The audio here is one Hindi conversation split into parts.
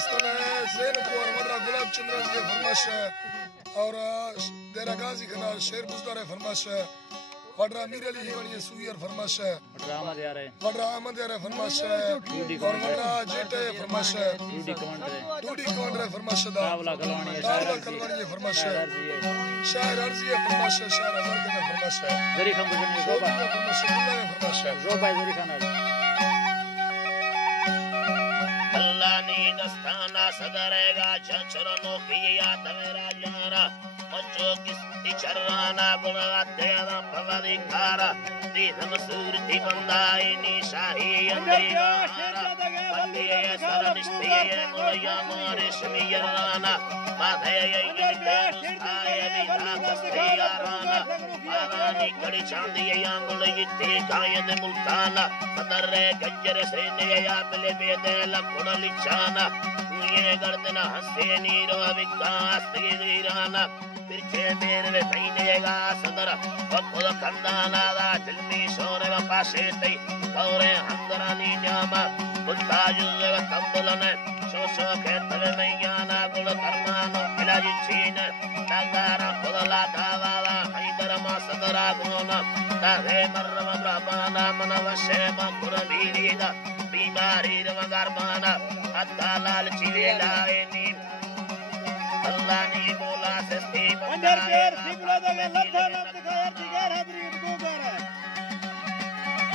दस्तन है ज़ैनब और वरना गुलाब चंद्र की फरमाइश है और देरा गाजी खना शेर बुज़दार है फरमाइश है वडरा मीर अली हिवानी सुयर फरमाइश है वडरा अहमद यार फरमाइश है और वडरा जेटे फरमाइश है डूडी कमांडर फरमाइश है दावला कलवानी फरमाइश है शायर अर्जी है फरमाइश है शायर अमर के फरमाइश है जरी खम बुझनी फरमाइश है रोबा जरी खाना अल्लाह ने दस्ताना सदरेगा चचरनो किया तमेरा यारा मचो किस्ती चरना गुणा तेरा पवधिकारा तीन सूरती बंदाई निशाही अंधेरा बंदिये सरनिष्ठिये गुलया मारे शमीयराना माधे ये नुस्खाए विधा कस्तियाराना आरानी कड़ी चांदी या गुलयिते गायद मुल्ताना मदरे गंजरे से या बिले बेदे लकुड़ लिचाना ये गर्दना हंसे नीरो विकास गिराना तिरछे मेरे सैनेगा सदर खुद खंदाना दा दिल्ली सोरे पासे तई कौरे हंदरानी न्यामा बुद्धा जुज़ तंबुलन शोशो खेतल मैयाना गुल धर्मानो इलाजी छीन नगारा खुदला दावाला हैदर मा सदरा गुना ताहे मर्रम ब्रह्माना मनवशे मा कुरबीरीदा बीमारी रवगरमाना अत्ता लाल चिलेला एनी अल्लाह ने बोला सस्ती अंदर पैर सिबला दगे लद्दा नाम दिखाया दिगार हाजरी को कर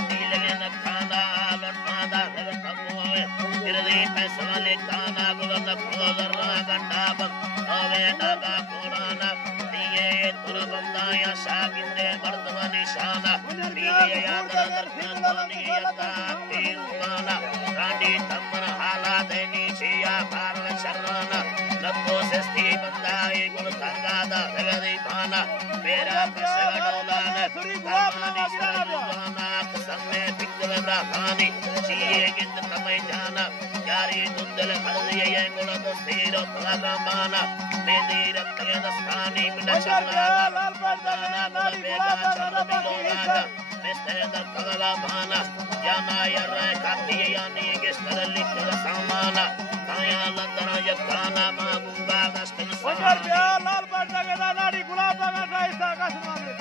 नीले न खाना लटादा है कबोए हृदय पे सवाले खाना गुलन खुदरा गंडा बन अवे डागा कोराना दिए तुर बंदाया शागिंदे वर्तमान निशाना दिए याद दर्शनी यता तीरुमाना रांडी तमन हाला देनी छिया पार शर्राना लतो से स्ती बंदाए गुण तंगादा भगदी भाना मेरा प्रसगडोलान तमनी सरजुवाना कसमे पिंगल ब्रह्मानी चीए गिंद तमय जाना यारी दुंदल हरदिये ये गुण तो सीरो भगमाना मेदी रत्ते दस्तानी मिटा चला लाल बंदाना गुण बेगा चल बिलोगा मिस्ते दर कला भाना याना यरे काती यानी किस्तर लिखल सामाना काया लंदरा यकाना मांगूंगा दस्तन अंदर पैर लाल बंदा के नाड़ी गुलाब का राइसा का सुनावे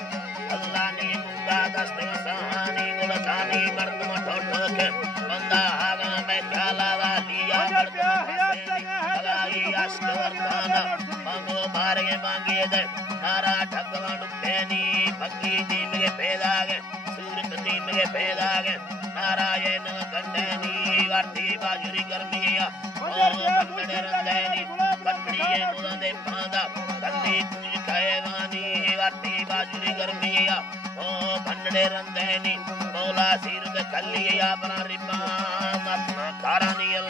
अल्लाह ने मुंगा दस्तन सहानी गुलदानी मर्द ठोठो के बंदा आगा में काला लिया अंदर पैर हयात जगह है अलाई अष्टवर्धना मांगो मारे मांगे दे नारा ठगवा डुकेनी भक्ति दीम के पैदागे सूरत दीम के पैदागे नारायण कंडनी वाटी बाजुरी गर्मिया कंडे रंदेनी पटड़िए मुदे पादा कंडी कुंज कायवानी वाटी बाजुरी गर्मिया ओ कंडे रंदेनी बोला सिर दे कल्लिया बना रिमा अपना कारानी